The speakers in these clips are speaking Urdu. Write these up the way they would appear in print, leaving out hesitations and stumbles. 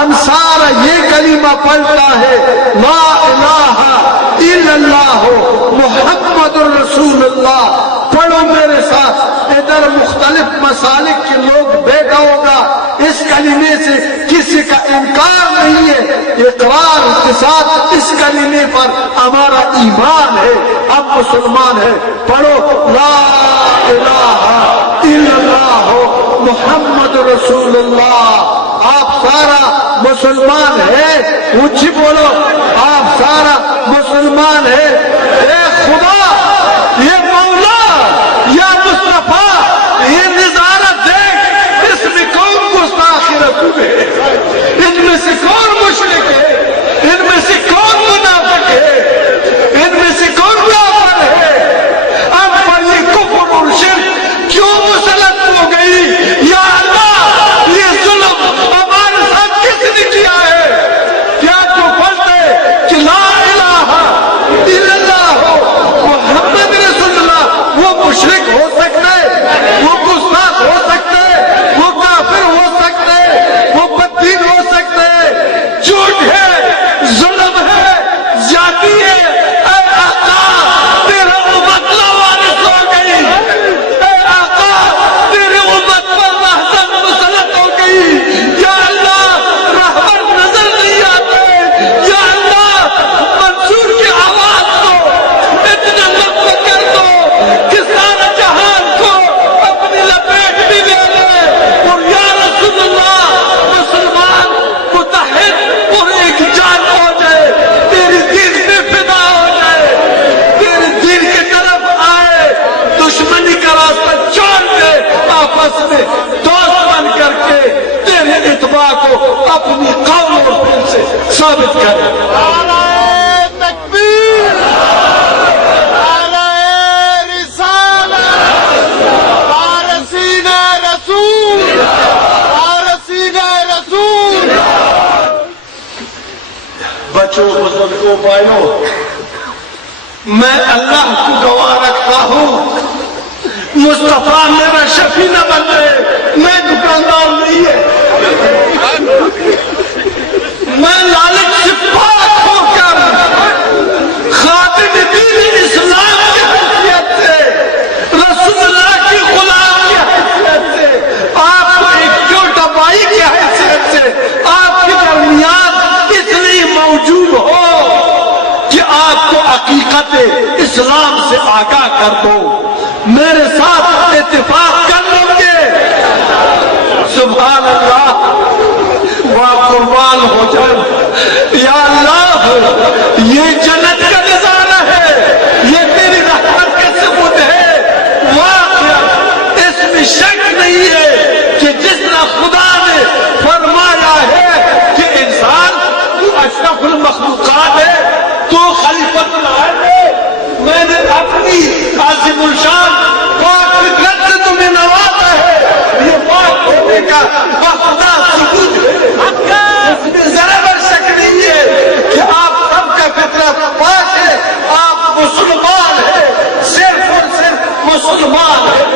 انصارہ یہ کلمہ پڑھتا ہے لا الہ الا اللہ محمد الرسول اللہ، پڑھو میرے ساتھ۔ ادھر مختلف مسالک کے لوگ بیٹھا ہوگا، اس کلمے سے کسی کا انکار نہیں ہے، اقرار کے ساتھ اس کلمے پر ہمارا ایمان ہے، اب مسلمان ہے۔ پڑھو لا الہ الا اللہ محمد رسول اللہ۔ آپ سارا مسلمان ہے، اونچی بولو، آپ سارا مسلمان ہے۔ اے خدا، یہ مولا، یا مصطفیٰ، یہ نظارہ دیکھ، اس میں کون گستاخ رسول ہے، ان میں سے کون مشرک ہے، ان میں سے کون منافق ہے، ان میں سے کون کافر ہے۔ اب پر یہ کفر اور شرک کیوں مسلط ہو گئی؟ یا اللہ، یہ ظلم ہمارے ساتھ کس نے کیا ہے؟ کیا تو پڑھتے کہ لا الہ الا اللہ محمد رسول اللہ، وہ مشرک ہو سکتا ہے، وہ گستاخ ہو سکتا ہے، وہ کافر ہو سکتا ہے، وہ بددین ہو سکتا ہے، جھوٹ ہے، ظلم ہے، زیادتی ہے۔ اے آقا، تیرا امت لاوارث ہو گئی، اے آقا، تیرے امت پر رہزن مسلط ہو گئی۔ یا اللہ، رہبر نظر نہیں آتے، یا اللہ، منصور کی آواز کو اتنا لمبا کر دو کہ سارا جہان کو اپنی لپیٹ میں لے لے، اور یا رسول اللہ، مسلمان متحد اور ایک جان ہو جائے، تیری دین میں فدا ہو جائے، تیرے دین کی طرف آئے، دشمنی کا راستہ چھوڑ دے، آپس میں دوست بن کر کے تیرے اتباع کو اپنی قول اور فعل سے ثابت کرے۔ نعرہ تکبیر، نعرہ رسالت، وارثین رسول، وارثین رسول۔ بچوں، بزرگوں، بھائیوں، میں اللہ کو گواہ رکھتا ہوں، مصطفیٰ میرا شفیع نہ بن رہے، میں دکاندار نہیں ہے، میں لالچ سے پاک ہو کر خادم دین اسلام کی حیثیت سے، رسول اللہ کی غلام کی حیثیت سے، آپ کو ایک چھوٹا بھائی کی حیثیت سے آپ کے درمیان اس لیے موجود ہو کہ آپ کو حقیقت اسلام سے آگاہ کر دو۔ میرے ساتھ اتفاق کر لو گے؟ سبحان اللہ، واہ قربان ہو جائے۔ یا اللہ، یہ جنت کا نظارہ ہے، یہ تیری رحمت کا ثبوت ہے۔ واقعہ اس میں شک نہیں ہے کہ جس طرح خدا نے فرمایا ہے کہ انسان تو اشرف المخلوقات ہے، تو خلیفۃ الارض ہے، میں نے اپنی عظیم الشان پاک فطرت سے تمہیں نوازا ہے، یہ پاک ہونے کا بخدا ثبوت ہے۔ اس میں ذرا بر شک نہیں ہے کہ آپ سب کا فطرت پاک ہے، آپ مسلمان ہیں، صرف اور صرف مسلمان ہیں۔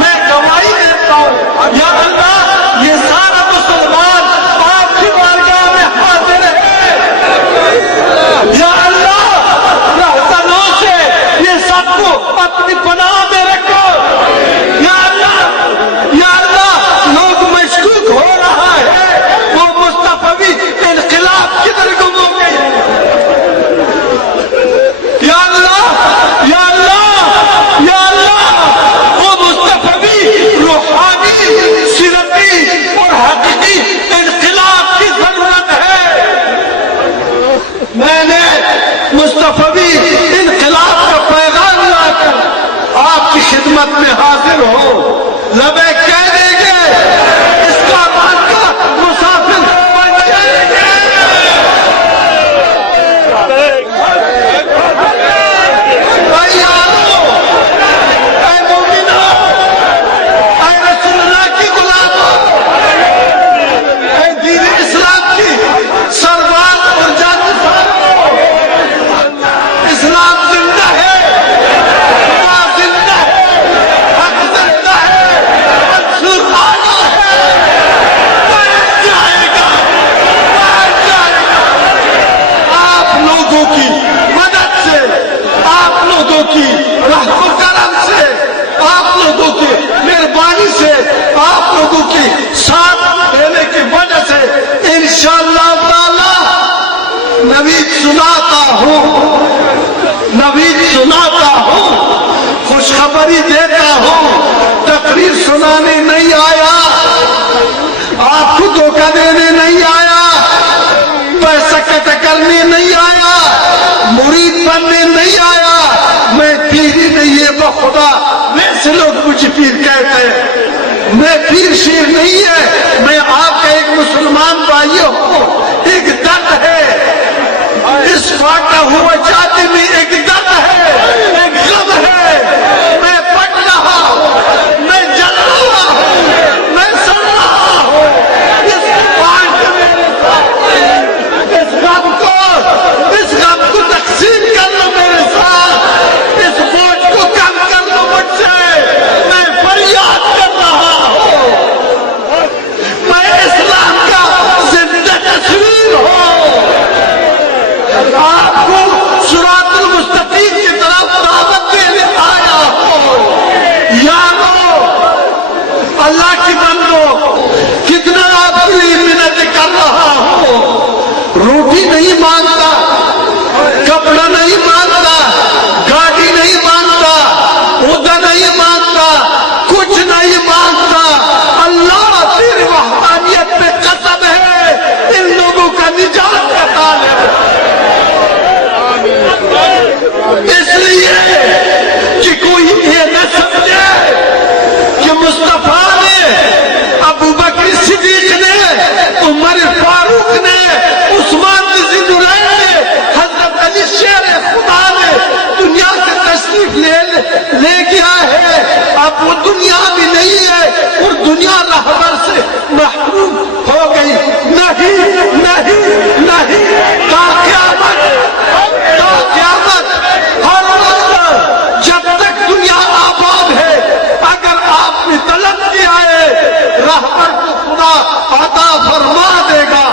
میں گواہی دیتا ہوں، یا اللہ، یہ سارا مسلمان آپ کی بارگاہ میں حاضر ہے۔ یا اللہ، رہزنوں سے یہ سب کو اپنی پناہ میں رکھو۔ یا اللہ، یا اللہ، لوگ مشکوک ہو رہا ہوں، نوید سناتا ہوں، خوشخبری دیتا ہوں، تقریر سنانے نہیں آیا، آپ کو دھوکہ دینے نہیں آیا، پیسہ اکٹھا کرنے نہیں آیا، مرید بننے نہیں آیا، میں پیر ہی نہیں ہے بخدا، ویسے لوگ مجھے پیر کہتے ہیں، میں پیر شیر نہیں ہے، میں آپ کا ایک مسلمان بھائی ہوں، ایک درد ہے، اس فاٹا ہوا جاتی میں ایک درد ہے، ایک غم ہے، میں پٹ رہا ہوں، میں جل رہا ہوں، میں سڑ رہا ہوں، اس فاٹ میرے ساتھ، اس غم کو تقسیم کر لو میرے ساتھ، اس بوجھ کو کم کر لو مجھ سے، میں فریاد کر رہا ہوں، میں اسلام کا زندہ تصویر ہوں، آپ کو صراط المستقیم کی طرف دعوت دینے آیا ہوں، یارو اللہ کی بندو، کتنا آپ کے لیے محنت کر رہا ہوں، روٹی نہیں مانگتا، کپڑا نہیں مانگتا، گاڑی نہیں مانگتا، عہدہ نہیں مانگتا، کچھ نہیں مانگتا، اللہ تیری وحدانیت پہ قسم ہے، ان لوگوں کا نجات کا طالب ہے، اس لیے کہ کوئی یہ نہ سمجھے کہ مصطفیٰ نے، ابو بکر صدیق نے، عمر فاروق نے، عثمان ذی نورین نے، حضرت علی شیر خدا نے دنیا سے تشریف لے گیا ہے، اب وہ دنیا بھی نہیں ہے اور دنیا رہبر سے محروم ہو گئی، نہیں نہیں نہیں، تا قیامت ہر وقت جب تک دنیا آباد ہے، اگر آپ نے طلب کیا ہے، رہبر کو خدا عطا فرما دے گا،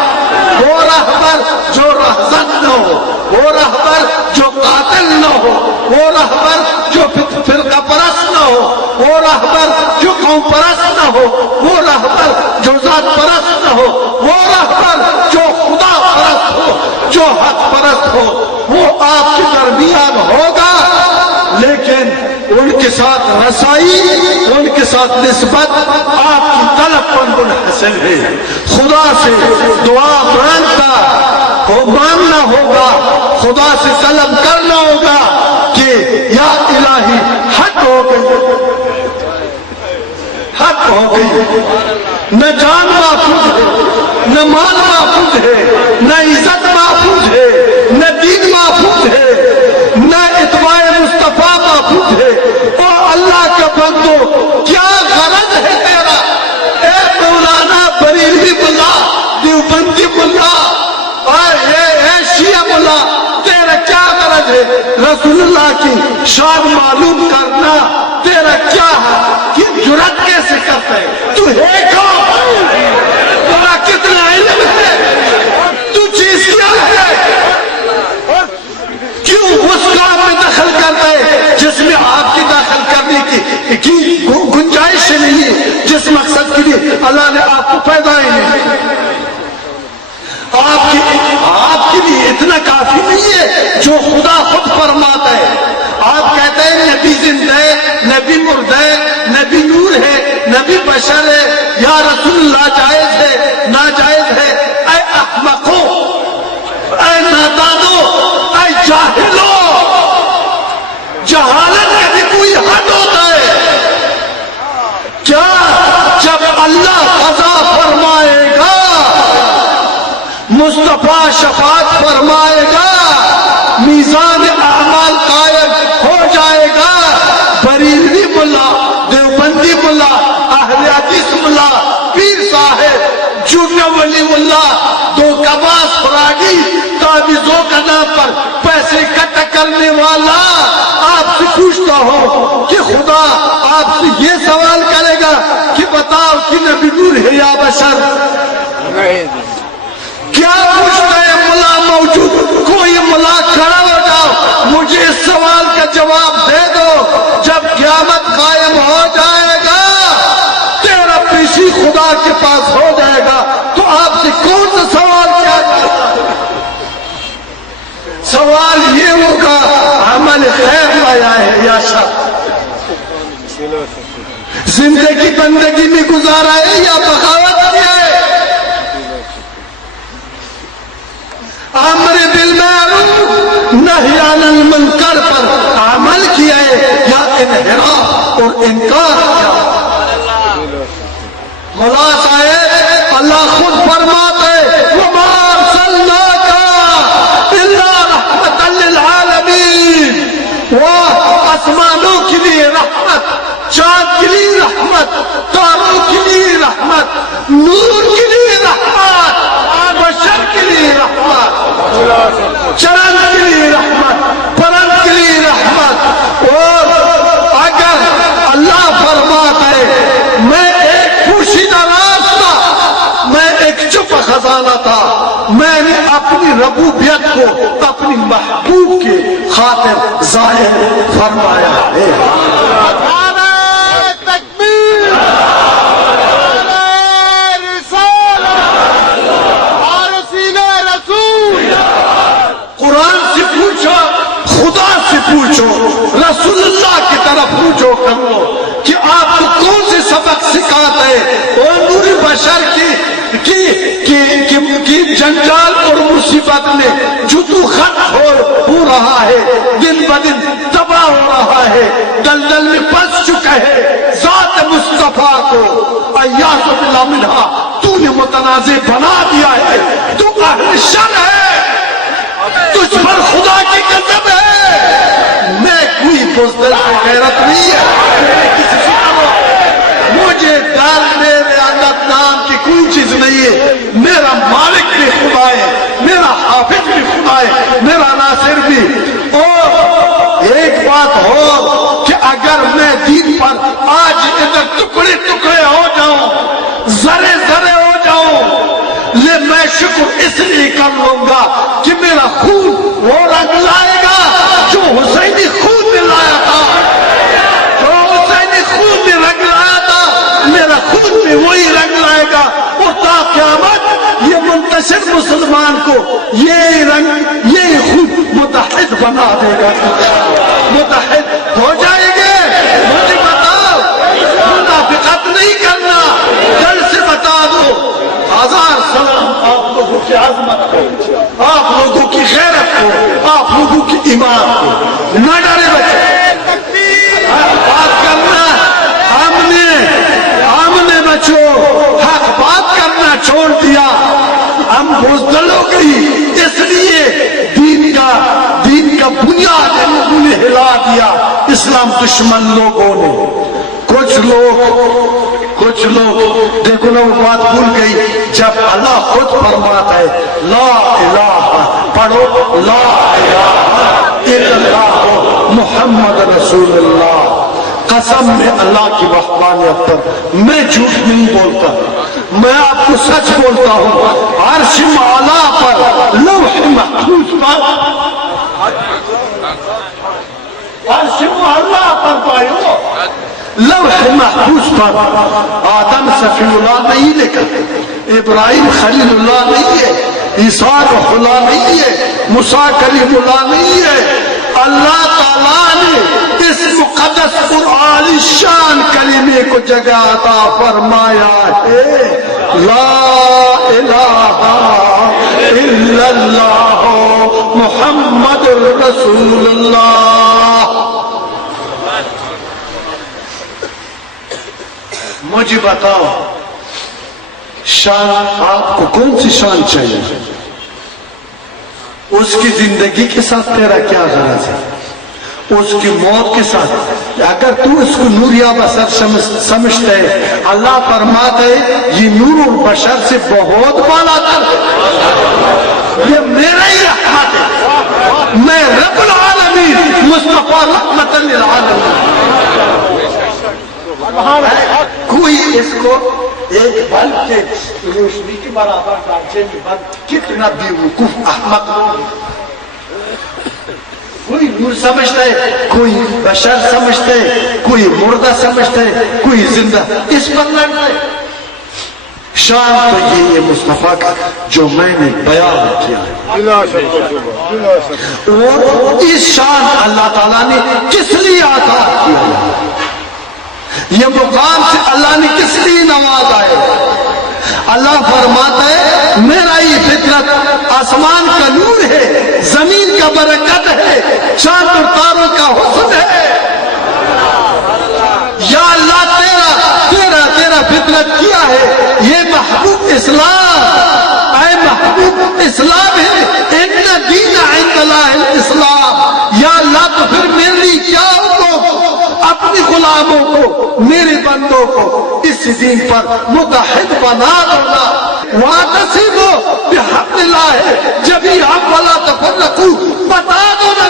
وہ رہبر جو رہزن نہ ہو، وہ رہبر جو قاتل نہ ہو، وہ رہبر جو فرقہ پرست نہ ہو، وہ رہبر جو قوم پرست نہ ہو، وہ رہبر جو ذات پرست نہ ہو، وہ رہبر جو خدا پرست ہو، جو حق پرست ہو، وہ آپ کے درمیان ہوگا، لیکن ان کے ساتھ رسائی، ان کے ساتھ نسبت آپ کی طلب پر منحصر ہے، خدا سے دعا مانگنا ہوگا، خدا سے طلب کرنا ہوگا کہ یا الہی حق ہو گئی، حق ہو گئی، نہ جان محفوظ ہے، نہ مال محفوظ ہے، نہ عزت محفوظ ہے، نہ دین محفوظ ہے، نہ اتباع مصطفیٰ محفوظ ہے، او اللہ کا بندو کیا غرض ہے تیرا، اے مولانا بریلوی ملا، دیوبندی ملا، اے شیعہ ملا، تیرا کیا غرض ہے، رسول اللہ کی شان معلوم کرنا تیرا کیا ہے، کہ جرات کیسے کرتا ہے، تو ہے کون، تیرا کتنا علم ہے، تو چیز کیا ہے، کیوں اس کام میں دخل کرتا ہے جس میں آپ کی داخل کرنے کی گنجائش نہیں ہے، جس مقصد کے لیے اللہ نے آپ کو پیدا ہی نہیں، آپ کے لیے اتنا کافی نہیں ہے جو خدا خود فرماتا ہے، آپ کہتے ہیں نبی زندہ ہے، نبی مردہ ہے، نبی نور ہے، نبی بشر ہے، یا رسول اللہ جائز ہے، ناجائز ہے، اے احمقو، اے نادانو، اے جاہلو، جہالت کا بھی کوئی حد ہوتا ہے کیا، جب اللہ قضا فرمائے گا، مصطفیٰ شفاعت فرمائے گا، میزان اعمال قائم ہو جائے گا، بریلوی ملا، دیوبندی ملا، اہل حدیث ملا، پیر صاحب، جھوٹا ولی اللہ، دو کباس فراڈی، تعویذوں کا نام پر پیسے اکٹھا کرنے والا آپ سے پوچھتا ہو کہ خدا آپ سے یہ سوال کرے گا کہ بتاؤ کہ نبی نور ہے یا بشر، کیا پوچھتا ہے ملا موجود، کوئی ملا کھڑا ہو جاؤ، مجھے اس سوال کا جواب دے دو، جب قیامت قائم ہو جائے گا، تیرا پیشی خدا کے پاس ہو جائے گا، تو آپ سے کون سا سوال کیا جائے گا، سوال ہے یا شر؟ زندگی بندگی میں گزارا ہے یا بغاوت کیا ہے؟ امر بالمعروف نہی عن المنکر پر عمل کیا ہے یا انحراف اور انکار کیا؟ خلاصہ ہے اللہ خود فرماتے وما ارسلناک الا رحمۃ للعالمین، وہ آسمانوں کے لیے رحمت، چاند کے لیے رحمت، تاروں کے لیے رحمت، نور کے لیے رحمت، بشر کے لیے رحمت، چرند کے لیے رحمت، پرند کے لیے رحمت۔ اور اگر اللہ فرماتا ہے میں ایک پوشیدہ راستہ، میں ایک چپ خزانہ تھا، میں نے اپنی ربوبیت کو اپنی محبوب کی خاطر ظاہر فرمایا ہے۔ پوچھو رسول اللہ کی طرف پوچھو کرو کہ آپ کو کون سے سبق سکھاتے ہیں، اور نوری بشر کی جنجال اور مصیبت میں جدو خط ہو رہا ہے، دن بدن تباہ ہو رہا ہے، دلدل میں پھنس چکا ہے، ذات مصطفیٰ کو ایاز باللہ منہا تو نے متنازع بنا دیا ہے، تو اہل شر ہے، تجھ پر خدا کی قسم ہے میں کوئی بزدل کی غیرت نہیں ہے، مجھے ڈر میرے عادت نام کی کوئی چیز نہیں ہے، میرا مالک بھی خدا ہے، میرا حافظ بھی خدا ہے، میرا ناصر بھی۔ اور ایک بات ہو کہ اگر میں دین پر آج ادھر ٹکڑے ٹکڑے ہو جاؤں، ذرے ذرے ہو جاؤں، میں شکر اس لیے کر لوں گا کہ میرا خون وہ رنگ لائے گا جو حسینی خون نے لایا تھا، جو حسینی خون نے رنگ لایا تھا، میرا خون بھی وہی رنگ لائے گا، اور تا قیامت یہ منتشر مسلمان کو یہ رنگ یہ خون متحد بنا دے گا، متحد ہو جائے گے۔ مجھے بتاؤ، منافقت نہیں کرنا، دل سے بتا دو۔ ہزار سلام آپ لوگوں کی عظمت کو، آپ لوگوں کی غیرت کو، آپ لوگوں کی ایمان کو، نہ ڈرے بچے، بات کرنا ہم نے بچو حق بات کرنا چھوڑ دیا، ہم بزدل ہو گئی، اس لیے دین کا بنیاد لوگوں نے ہلا دیا، اسلام دشمن لوگوں نے۔ کچھ لوگ دیکھو نا وہ بات بھول گئی، جب اللہ خود فرماتا ہے لا الہ، پڑھو لا الہ الا اللہ محمد رسول اللہ، قسم میں اللہ کی وحدانیت پر میں جھوٹ نہیں بولتا، میں آپ کو سچ بولتا ہوں۔ عرش معلا پر، لوح محفوظ پر، عرش معلا پر پائیو، لوح محفوظ پر آدم صفی اللہ نہیں لکھا، ابراہیم خلیل اللہ نہیں ہے، عیسیٰ روح اللہ نہیں ہے، موسیٰ کلیم اللہ نہیں ہے، اللہ تعالیٰ نے اس مقدس قرآن شان کلمے کو جگہ عطا فرمایا ہے، لا الہ الا اللہ محمد رسول اللہ۔ مجھے بتاؤ شان آپ کو کون سی شان چاہیے؟ اس کی زندگی کے ساتھ تیرا کیا غرض ہے؟ اس کی موت کے ساتھ اگر تو اس کو نوریا بشر سمجھتا ہے، اللہ فرماتا ہے یہ نور و بشر سے بہت بالا تر، یہ میرا ہی رحمت ہے، میں رب العالمین مصطفیٰ رحمت للعالمین۔ کوئی اس کو ایک بلب کے روشنی کے برابر ڈانچے میں بند، کتنا بے وقوف احمق لوگ، کوئی نور سمجھتا ہے، کوئی بشر سمجھتا ہے، کوئی مردہ سمجھتا ہے، کوئی زندہ، اس پر لڑتا ہے۔ شان تو یہ مصطفیٰ کا جو میں نے بیان کیا ہے. اور اس شان اللہ تعالیٰ نے کس لیے عطا کیا ہے؟ یہ مقام سے اللہ نے کس لیے نوازا ہے؟ اللہ فرماتا ہے میرا یہ فطرت آسمان کا نور ہے، زمین کا برکت ہے، چاند اور تاروں کا حسن ہے. یا اللہ تیرا فطرت کیا ہے؟ یہ محبوب اسلام، اے محبوب اسلام ہے. ان دین عند اللہ الاسلام. یا اللہ تو پھر میری کیا اپنی غلاموں کو، میرے بندوں کو اس دین پر متحد بنا دونا. واعتصموا بحبل اللہ جميعا ولا تفرقوا. بتا دو نا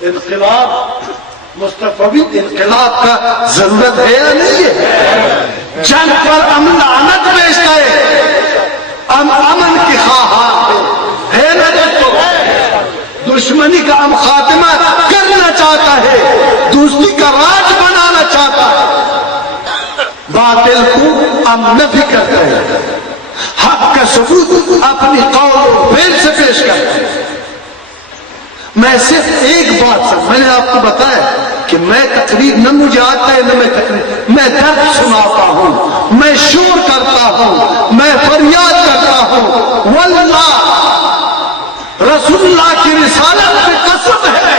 انقلاب مصطفی انقلاب کا ضرورت ہے یا نہیں ہے؟ جنگ پر ہم لعنت پیش گئے، ہم امن کی خواہاں ہے نا دوستو؟ دشمنی کا ہم خاتمہ کرنا چاہتا ہے، دوستی کا راج بنانا چاہتا ہے. باطل کو ہم نفی کرتے ہیں، حق کا ثبوت اپنی قول و فعل سے پیش کرتے ہیں. میں صرف ایک بات میں نے آپ کو بتایا کہ میں تقریر نہ مجھے آتا ہے نہ میں تقریر، میں درد سناتا ہوں، میں شور کرتا ہوں، میں فریاد کرتا ہوں. واللہ رسول اللہ کی رسالت پہ قسم ہے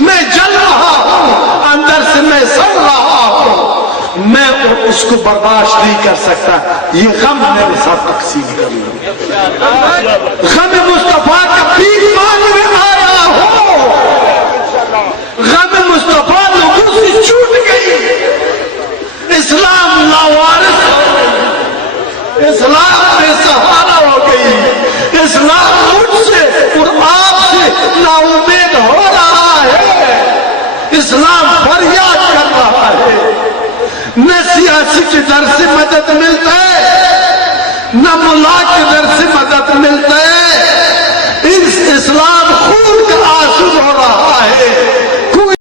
میں جل رہا ہوں، اندر سے میں سڑ رہا ہوں، میں اس کو برداشت نہیں کر سکتا. یہ غم میرے ساتھ تقسیم کر لوں. غم مصطفیٰ کا پیر مانگنے آیا ہو، غم مصطفیٰ لوگوں سے چھوٹ گئی. اسلام لاوارث، اسلام بے سہارا ہو گئی، اسلام مجھ سے اور آپ سے نا امید ہو رہا ہے. اسلام فریاد کر رہا ہے. نہ سیاسی کے در سے مدد ملتا ہے، نہ ملا کے در سے مدد ملتا ہے. اس اسلام خون کا آنسو ہو رہا ہے.